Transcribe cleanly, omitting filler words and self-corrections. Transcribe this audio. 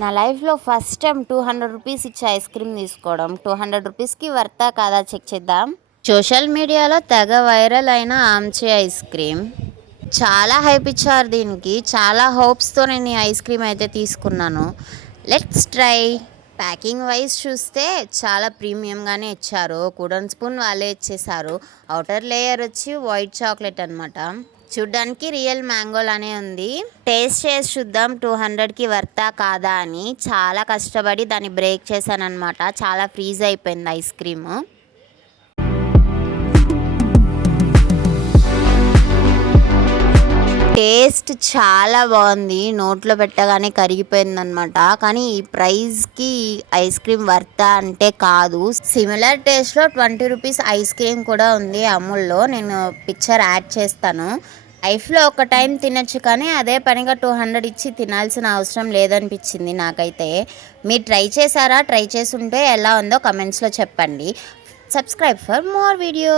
నా లైఫ్లో first time 200 rupees ఇచ్చి ఐస్ క్రీమ్ తీసుకోవడం. 200 రూపీస్కి వర్తా కాదా చెక్ చేద్దాం. సోషల్ మీడియాలో తెగ వైరల్ అయిన ఆమ్చే ఐస్ క్రీమ్. చాలా హైప్ ఇచ్చారు దీనికి. చాలా హోప్స్తో నేను ఈ ఐస్ క్రీమ్ అయితే తీసుకున్నాను. Let's try. ప్యాకింగ్ వైజ్ చూస్తే చాలా ప్రీమియంగానే ఇచ్చారు. కుడన్ స్పూన్ వాళ్ళే ఇచ్చేసారు. అవుటర్ లేయర్ వచ్చి వైట్ చాక్లెట్ అనమాట. చూడ్డానికి రియల్ మ్యాంగో లానే ఉంది. టేస్ట్ చేసి చూద్దాం 200కి వర్తా కాదా అని. చాలా కష్టపడి దాన్ని బ్రేక్ చేశాను అనమాట. చాలా ఫ్రీజ్ అయిపోయింది ఐస్ క్రీమ్. టేస్ట్ చాలా బాగుంది. నోట్లో పెట్టగానే కరిగిపోయిందనమాట. కానీ ఈ ప్రైస్కి ఐస్ క్రీమ్ వర్తా అంటే కాదు. సిమిలర్ టేస్ట్లో 20 రూపీస్ ఐస్ క్రీమ్ కూడా ఉంది అమూల్లో. నేను పిక్చర్ యాడ్ చేస్తాను. లైఫ్లో ఒక టైం తినచ్చు, కానీ అదే పనిగా 200 ఇచ్చి తినాల్సిన అవసరం లేదనిపించింది నాకైతే. మీరు ట్రై చేశారా? ట్రై చేసి ఉంటే ఎలా ఉందో కమెంట్స్లో చెప్పండి. Subscribe for more video.